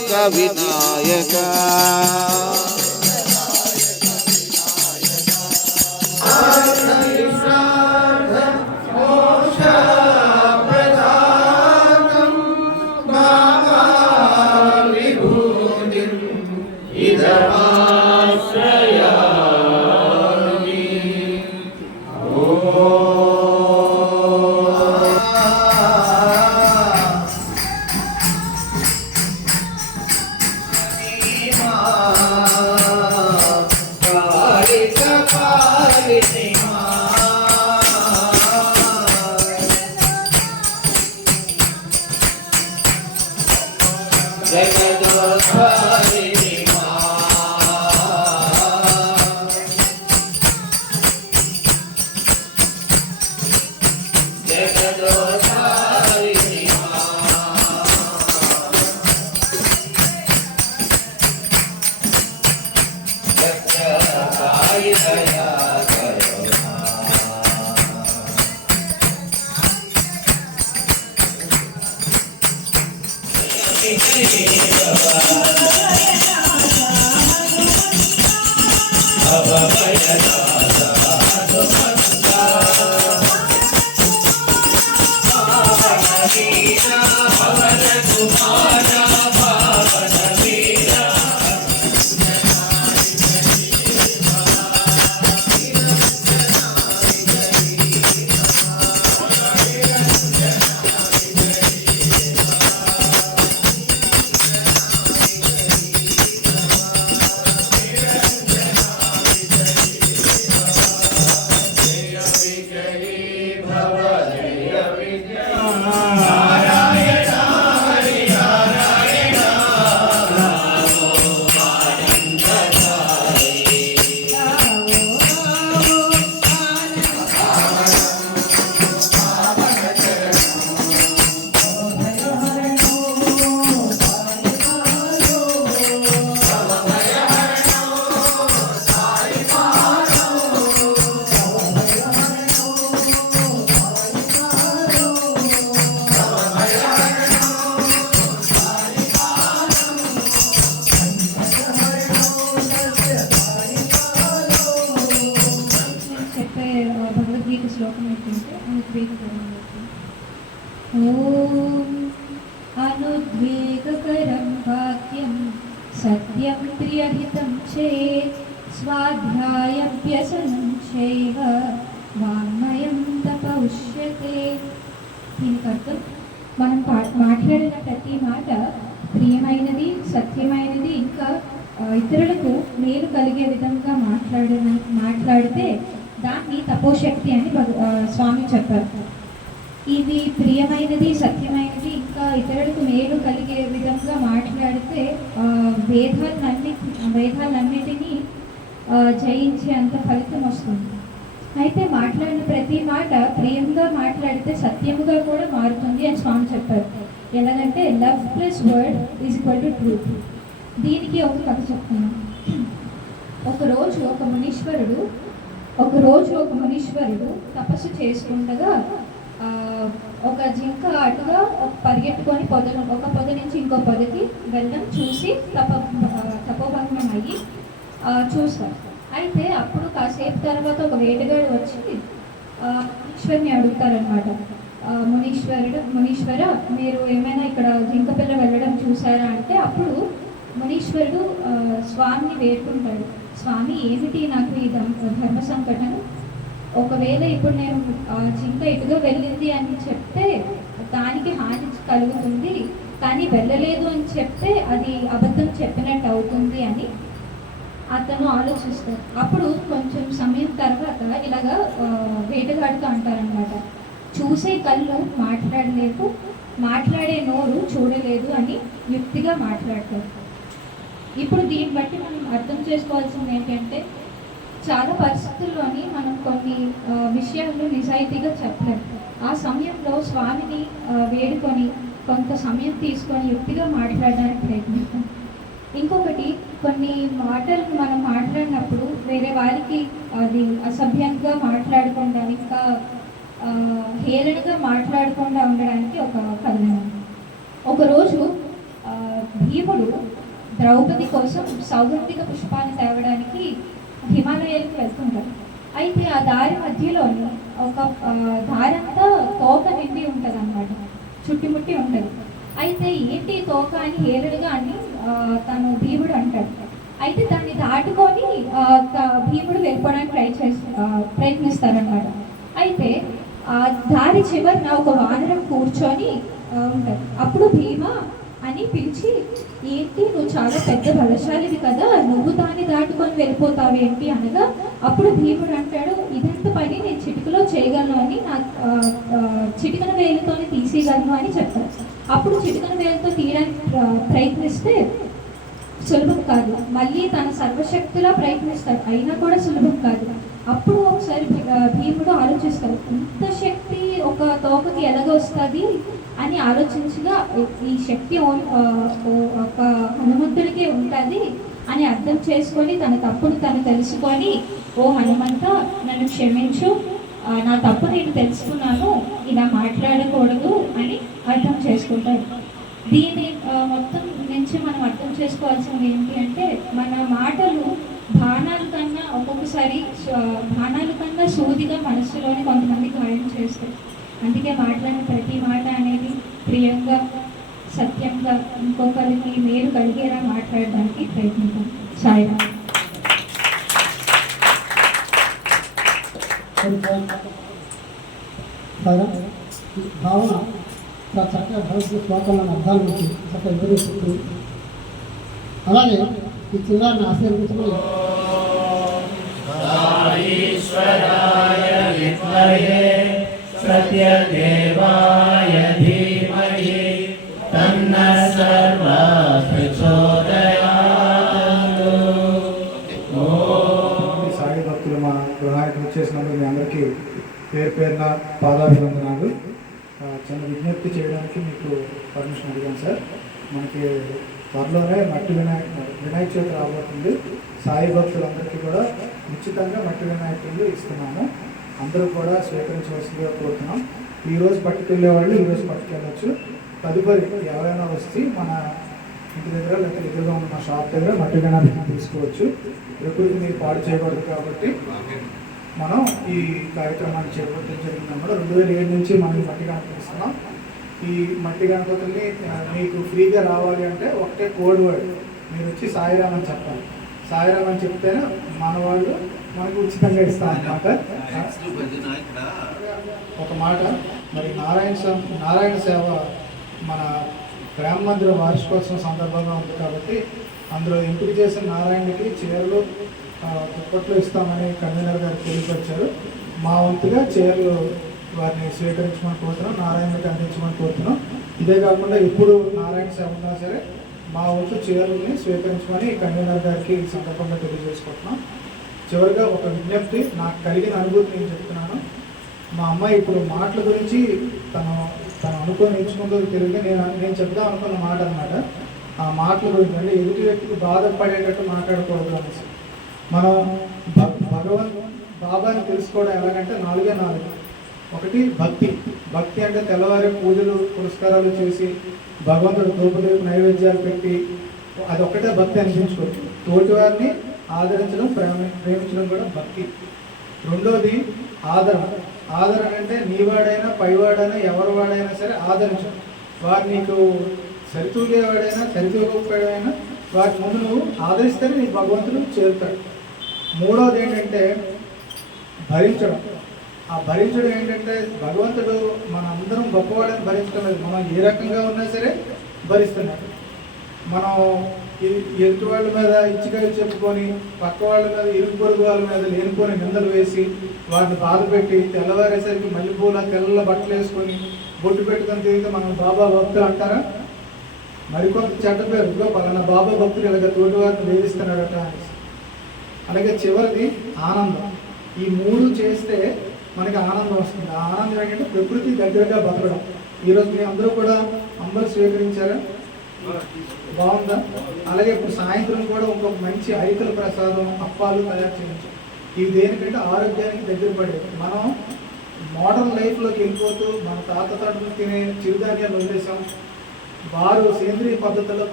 ప్రదాయక వినాయక अनुद्वेगकरं वाक्यं सत्यं प्रियहितं चेत् स्वाध्यायाभ्यसनं चैव वाङ्मयं तपौष्यते. దీనికి అర్థం మనం మాట్లాడిన ప్రతి మాట ప్రియమైనది, సత్యమైనది, ఇంకా ఇతరులకు మేలు కలిగే విధంగా మాట్లాడితే దాన్ని తపోశక్తి అని స్వామి చెప్పారు. ఇది ప్రియమైనది, సత్యమైనది, ఇంకా ఇతరులకు మేలు కలిగే విధంగా మాట్లాడితే వేదాలన్నిటినీ జయించే అంత ఫలితం వస్తుంది. అయితే మాట్లాడిన ప్రతి మాట ప్రియంగా మాట్లాడితే సత్యముగా కూడా మారుతుంది అని స్వామి చెప్పారు. ఎలాగంటే love plus word is equal to truth. దీనికి ఒక కథ చెప్తున్నాను. ఒకరోజు ఒక మునీశ్వరుడు తపస్సు చేసుకుండగా ఒక జింక అటుగా పరిగెట్టుకొని ఒక పొద నుంచి ఇంకో పొదకి వెళ్ళడం చూసి తపోభంగం అయ్యి చూస్తారు. అయితే అప్పుడు కాసేపు తర్వాత ఒక వేటగాడు వచ్చి మునీశ్వరుని అడుగుతారనమాట. మునీశ్వర మీరు ఏమైనా ఇక్కడ జింక పిల్ల వెళ్ళడం చూసారా అంటే అప్పుడు మునీశ్వరుడు స్వామిని వేడుకుంటాడు. స్వామి, ఏమిటి నాకు ఈ ధర్మ సంకటం? ఒకవేళ ఇప్పుడు నేను జింక ఇటుగా వెళ్ళింది అని చెప్తే దానికి హాని కలుగుతుంది, కానీ వెళ్ళలేదు అని చెప్తే అది అబద్ధం చెప్పినట్టు అవుతుంది అని అతను ఆలోచిస్తారు. అప్పుడు కొంచెం సమయం తర్వాత ఇలాగా వేటగాడుతూ అంటారనమాట, చూసే కళ్ళు మాట్లాడలేదు, మాట్లాడే నోరు చూడలేదు అని యుక్తిగా మాట్లాడతారు. ఇప్పుడు దీన్ని బట్టి మనం అర్థం చేసుకోవాల్సింది ఏంటంటే చాలా పరిస్థితుల్లోని మనం కొన్ని విషయాలను నిజాయితీగా చెప్పలేము. ఆ సమయంలో స్వామిని వేడుకొని కొంత సమయం తీసుకొని యుక్తిగా మాట్లాడడానికి ప్రయత్నిస్తాం. ఇంకొకటి, కొన్ని మాటలు మనం మాట్లాడినప్పుడు వేరే వారికి అది అసభ్యంగా మాట్లాడకుండా ఇంకా హేళనగా మాట్లాడకుండా ఉండడానికి ఒక కథనం. ఒకరోజు భీముడు ద్రౌపది కోసం సౌగంధిక పుష్పాన్ని తేవడానికి హిమాలయాలకు వెళ్తుంటారు. అయితే ఆ దారి మధ్యలోని ఒక దారంతా తోక నిండి ఉంటుంది అన్నమాట, చుట్టుముట్టి ఉంటుంది. అయితే ఏంటి తోక అని హేళనగా అని తను భీముడు అంటాడు. అయితే దాన్ని దాటుకొని భీముడు వెళ్ళిపోవడానికి ప్రయత్నిస్తారనమాట. అయితే ఆ దారి చివరిన ఒక వానరం కూర్చొని ఉంటుంది. అప్పుడు భీమ అని పిలిచి, ఏంటి నువ్వు చాలా పెద్ద బలశాలివి కదా, నువ్వు దాన్ని దాటుకొని వెళ్ళిపోతావేంటి అనగా, అప్పుడు భీముడు అంటాడు, ఇదంత పని నేను చిటికలో చేయగలను అని, నా చిటికన వేలుతోనే తీసేయగలను అని చెప్తాను. అప్పుడు చిటికన వేలుతో తీయడానికి ప్రయత్నిస్తే సులభం కాదు. మళ్ళీ తన సర్వశక్తిలా ప్రయత్నిస్తాడు, అయినా కూడా సులభం కాదు. అప్పుడు ఒకసారి భీముడు ఆలోచిస్తాడు, ఇంత శక్తి ఒక తోకకి ఎలాగొస్తుంది అని ఆలోచించగా, ఈ శక్తి ఒక హనుమంతుడికే ఉంటుంది అని అర్థం చేసుకొని తన తప్పును తను తెలుసుకొని, ఓ హనుమంత నన్ను క్షమించు, నా తప్పు నేను తెలుసుకున్నాను, ఇలా మాట్లాడకూడదు అని అర్థం చేసుకుంటాడు. దీని మొత్తం నుంచి మనం అర్థం చేసుకోవాల్సింది ఏంటి అంటే, మన మాటలు బాణాల కన్నా ఒక్కొక్కసారి బాణాల కన్నా సూదిగా మనస్సులోని కొంతమంది గాయం చేస్తాయి. అందుకే మాట్లాడిన ప్రతి మాట అనేది ప్రియంగా, సత్యంగా, ఇంకొకరికి మేలు కలిగేలా మాట్లాడడానికి ప్రయత్నిద్దాం. సాయిరామ్. భావన చక్కగా భగవద్గీత శ్లోకాలను అర్థాల నుంచి చక్కగా వివరిస్తుంది. అలాగే ఈ చిన్నారిని ఆశీర్వదించుకుని సత్యదేవాయ ధీమహి తన్నః సర్వః ప్రచోదయాత్. సాయి భక్తులు మా గృహానికి వచ్చేసినందుకు మీ అందరికీ పేరు పేరున పాదాభివందనాలు. చిన్న విజ్ఞప్తి చేయడానికి మీకు పర్మిషన్ అడిగాను సార్. మనకి త్వరలోనే మట్టి వినాయక చవితి రాబోతుంది. సాయి భక్తులందరికీ కూడా ఉచితంగా మట్టి వినాయకులు ఇస్తున్నాము. అందరూ కూడా స్వీకరించవలసిందిగా కోరుతున్నాం. ఈరోజు పట్టుకెళ్ళే వాళ్ళు ఈరోజు పట్టుకెళ్ళచ్చు. తదుపరి ఎవరైనా వస్తే మన ఇంటి దగ్గర లేకపోతే ఎదురుగా ఉన్న మా షాప్ దగ్గర మట్టి వినాయకులు తీసుకోవచ్చు. ప్రకృతిని పాడు చేయకూడదు కాబట్టి మనం ఈ కార్యక్రమాన్ని చేపట్టడం జరిగిందన్నమాట. 2007 నుంచి మనం మట్టి గణపతి ఇస్తున్నాం. ఈ మట్టి గణపతుల్ని మీకు ఫ్రీగా రావాలి అంటే ఒకటే కోడ్ వర్డ్, మీరు వచ్చి సాయిరామ్ అని చెప్పాలి. సాయిరామ్ అని చెప్తేనే మన వాళ్ళు మనకు ఉచితంగా ఇస్తారన్నమాట. ఒక మాట, మరి నారాయణ సేవ మన ప్రేమ మందిర వార్షికోత్సవం సందర్భంగా ఉంది కాబట్టి అందులో ఎంపిక చేసిన నారాయణకి చీరలు దుప్పట్లు ఇస్తామని కన్వీనర్ గారు తెలియపరిచారు. మా వంతుగా చీరలు వారిని స్వీకరించమని కోరుతున్నాం, నారాయణకి అందించమని కోరుతున్నాం. ఇదే కాకుండా ఎప్పుడు నారాయణ సేవ ఉన్నా సరే మా వంతు చీరలని స్వీకరించమని కన్వీనర్ గారికి ఈ సందర్భంగా తెలియజేసుకుంటున్నాం. చివరిగా ఒక విజ్ఞప్తి, నాకు కలిగిన అనుభూతి నేను చెప్తున్నాను. మా అమ్మాయి ఇప్పుడు మాటల గురించి తను అనుకొని ఎంచుకుంటూ తిరిగి నేను చెప్దాం అనుకున్న మాట అన్నమాట. ఆ మాటల గురించి అంటే ఎదుటి వ్యక్తికి బాధపడేటట్టు మాట్లాడకూడదు అనేసి. మనం బాబాని తెలుసుకోవడం ఎలాగంటే 4. ఒకటి భక్తి అంటే తెల్లవారి పూజలు పురస్కారాలు చేసి భగవంతుడు ద్రౌపదికి నైవేద్యాలు పెట్టి అదొక్కటే భక్తి అనిపించుకోవచ్చు. తోటివారిని ఆదరించడం, ప్రేమించడం కూడా భక్తి. రెండోది ఆదరణ అంటే నీవాడైనా పైవాడైనా ఎవరి వాడైనా సరే ఆదరించడం. వారు నీకు సరితూగేవాడైనా సరితూగకపోయాడైనా వాటి ముందు నువ్వు ఆదరిస్తేనే నీ భగవంతుడు చేరుతాడు. మూడవది ఏంటంటే భరించడం. ఆ భరించడం ఏంటంటే భగవంతుడు మన అందరం గొప్పవాడని భరించడం లేదు, మనం ఏ రకంగా ఉన్నా సరే భరిస్తున్నాడు. మనం ఎదుటి వాళ్ళ మీద ఇచ్చిగా చెప్పుకొని పక్క వాళ్ళ మీద ఇరుగు పొరుగు వాళ్ళ మీద లేనిపోని నిందలు వేసి వారిని బాధ పెట్టి తెల్లవారేసరికి మల్లెపూల తెల్ల బట్టలు వేసుకొని బొట్టు పెట్టుకొని తిరిగితే మనం బాబా భక్తులు అంటారా? మరికొంత చెడ్డ పేరులో పలానా బాబా భక్తులు ఇలాగ తోటి వారిని వేధిస్తున్నాడట అనేసి. అలాగే చివరిది ఆనందం. ఈ 3 చేస్తే మనకి ఆనందం వస్తుంది. ఆ ఆనందం ఏంటంటే ప్రకృతి దగ్గరగా బతకడం. ఈరోజు మీ అందరూ కూడా అందరూ స్వీకరించారా? బాగుందా? అలాగే ఇప్పుడు సాయంత్రం కూడా ఇంకొక మంచి ఐకల ప్రసాదం అప్పాలు తయారు చేయించాం. ఇవి దేనికంటే ఆరోగ్యానికి దగ్గర పడేది. మనం మోడర్న్ లైఫ్లోకి వెళ్ళిపోతూ మన తాతను తినే చిరుధాన్యాలు వదిలేసాం. వారు సేంద్రియ పద్ధతిలో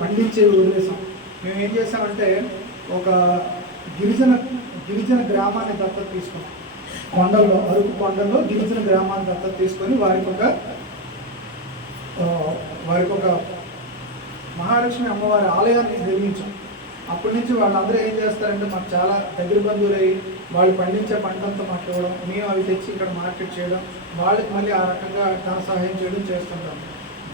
పండించే వదిలేసాం. మేము ఏం చేసామంటే ఒక గిరిజన గ్రామాన్ని దత్తత తీసుకున్నాం. కొండల్లో, అరకు కొండల్లో గిరిజన గ్రామాన్ని దత్తత తీసుకొని వారికి ఒక మహాలక్ష్మి అమ్మవారి ఆలయాన్ని నిర్మించాం. అప్పటి నుంచి వాళ్ళందరూ ఏం చేస్తారంటే మాకు చాలా దగ్గర బంధువులయ్యి వాళ్ళు పండించే పంటంతా మాకు ఇవ్వడం, మేము అవి తెచ్చి ఇక్కడ మార్కెట్ చేయడం, వాళ్ళకి మళ్ళీ ఆ రకంగా ధన సహాయం చేయడం చేస్తుంటాం.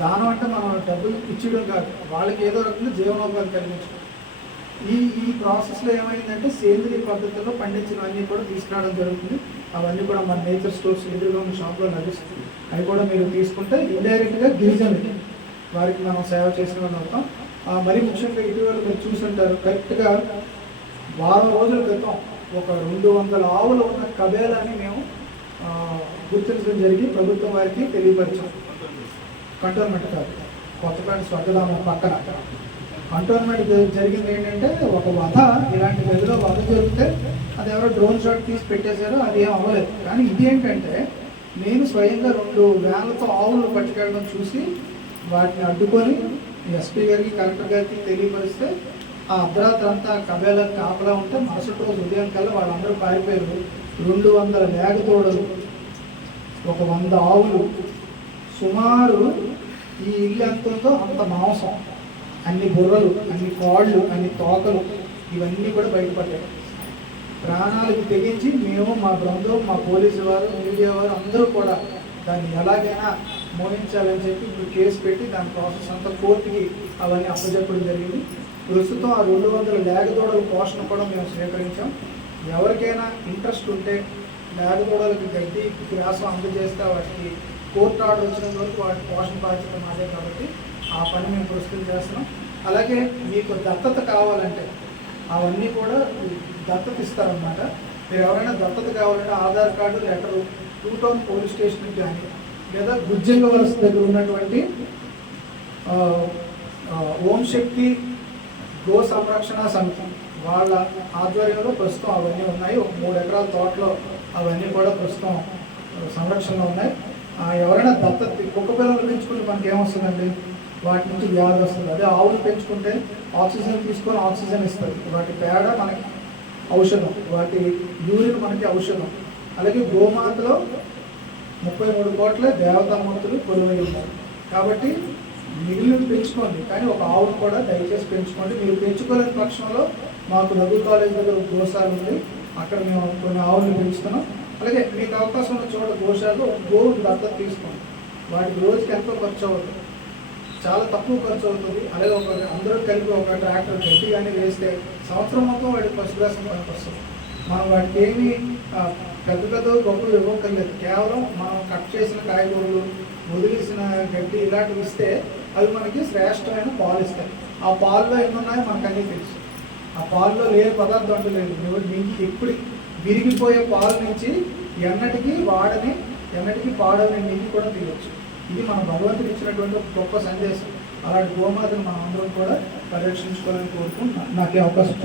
దానం అంటే మనం డబ్బులు ఇచ్చడం కాదు, వాళ్ళకి ఏదో రకంగా జీవనోపాధి కలిగించడం. ఈ ప్రాసెస్లో ఏమైందంటే సేంద్రియ పద్ధతిలో పండించినవన్నీ కూడా తీసుకురావడం జరుగుతుంది. అవన్నీ కూడా మన నేచర్ స్టోర్స్ ఎదురుగా ఉన్న షాప్లో లభిస్తుంది. అవి కూడా మీరు తీసుకుంటే ఇండైరెక్ట్గా గిరిజనులకి వారికి మనం సేవ చేసిన వాళ్ళు అవుతాం. మరీ ముఖ్యంగా ఇటీవల మీరు చూసుంటారు, కరెక్ట్గా వారం రోజుల క్రితం ఒక 200 ఆవులు ఉన్న కబేలాని మేము గుర్తించడం జరిగి ప్రభుత్వం వారికి తెలియపరిచాం. కంటోన్మెంట్ కాదు, కొత్తపేట స్వర్గధామం పక్కన కంటోన్మెంట్ జరిగింది. ఏంటంటే ఒక వధ, ఇలాంటి గదిలో వధ జరిగితే అది ఎవరో డ్రోన్ షాట్ తీసి పెట్టేశారో, అది ఏం అవ్వలేదు. కానీ ఇది ఏంటంటే నేను స్వయంగా 2 వ్యాన్లతో ఆవులు పట్టుకెళ్ళడం చూసి వాటిని అడ్డుకొని ఎస్పీ గారికి, కలెక్టర్ గారికి తెలియపరిస్తే ఆ అర్ధరాత్రి అంతా కబేలకు కాపలా ఉంటే మరుసటి రోజు ఉదయం కల్లా వాళ్ళందరూ పారిపోయారు. 200 లేగదూడలు, ఒక 100 ఆవులు, సుమారు ఈ ఇల్లు ఎంత ఉందో అంత మాంసం, అన్ని బుర్రలు, అన్ని కాళ్ళు, అన్ని తోకలు, ఇవన్నీ కూడా బయటపడ్డాయి. ప్రాణాలకు తెగించి మేము, మా బృందం, మా పోలీసు వారు, మీడియా వారు అందరూ కూడా దాన్ని ఎలాగైనా మోహించాలని చెప్పి ఇప్పుడు కేసు పెట్టి దాని ప్రాసెస్ అంతా కోర్టుకి అవన్నీ అప్పచెప్పడం జరిగింది. ప్రస్తుతం ఆ 200 లేగదూడల పోషణ కూడా మేము స్వీకరించాం. ఎవరికైనా ఇంట్రెస్ట్ ఉంటే లేగదూడలకు గడ్డి, గ్రాసం అందజేస్తే వాటికి కోర్టు ఆర్డర్ వచ్చినంత వరకు వాటి పోషణ బాధ్యత మాదే కాబట్టి ఆ పని మేము ప్రస్తుతం చేస్తున్నాం. అలాగే మీకు దత్తత కావాలంటే అవన్నీ కూడా దత్తత ఇస్తారనమాట. మీరు ఎవరైనా దత్తత కావాలంటే Aadhaar card, letter 2 town police స్టేషన్కి కానీ లేదా గుజ్జంగ వలస దగ్గర ఉన్నటువంటి ఓం శక్తి గో సంరక్షణ సమితి వాళ్ళ ఆధ్వర్యంలో ప్రస్తుతం అవన్నీ ఉన్నాయి. ఒక 3 ఎకరాల తోటలో అవన్నీ కూడా ప్రస్తుతం సంరక్షణలో ఉన్నాయి. ఎవరైనా దత్తత కుక్క పిల్లలు పెంచుకుంటే మనకి ఏమొస్తుందండి, వాటి నుంచి వ్యాధి వస్తుంది. అదే ఆవులు పెంచుకుంటే ఆక్సిజన్ తీసుకొని ఆక్సిజన్ ఇస్తుంది. వాటి పేడ మనకి ఔషధం, వాటి యూరిన్ మనకి ఔషధం. అలాగే గోమాతలో 33 కోట్ల దేవతామూర్తులు కొలువై ఉన్నారు. కాబట్టి మిగిలిన పెంచుకోండి, కానీ ఒక ఆవును కూడా దయచేసి పెంచుకోండి. మీరు పెంచుకోలేని పక్షంలో మాకు రఘు కాలేజ్ దగ్గర గోశాల ఉంది, అక్కడ మేము కొన్ని ఆవులను పెంచుతున్నాం. అలాగే మీకు అవకాశం ఉన్న చోట గోశాలలో గోవును దత్తత తీసుకోండి. వాటికి రోజుకి ఎంతో ఖర్చు అవుతుంది, చాలా తక్కువ ఖర్చు అవుతుంది. అలాగే అందరూ కలిపి ఒక ట్రాక్టర్ గట్టి కానీ వేస్తే సంవత్సరం మొత్తం వాటికి పశుగ్రాసం పనికి వస్తుంది. మనం వాటికి ఏమీ పెద్ద గొప్పలు ఇవ్వక్కర్లేదు. కేవలం మనం కట్ చేసిన కాయగూరలు, వదిలేసిన గడ్డి ఇలాంటివి ఇస్తే అవి మనకి శ్రేష్టమైన పాలు ఇస్తాయి. ఆ పాల్లో ఎన్నున్నాయో మనకు అన్నీ తెలుసు. ఆ పాల్లో లేని పదార్థం అంటూ లేదు. మీకు ఎప్పుడు విరిగిపోయే పాలు నుంచి ఎన్నటికీ పాడని నెయ్యి కూడా తీయవచ్చు. ఇది మన భగవంతుడు ఇచ్చినటువంటి ఒక గొప్ప సందేశం. అలాంటి గోమాతను మనం అందరం కూడా పరిరక్షించుకోవాలని కోరుకుంటున్నాను. నాకే అవకాశం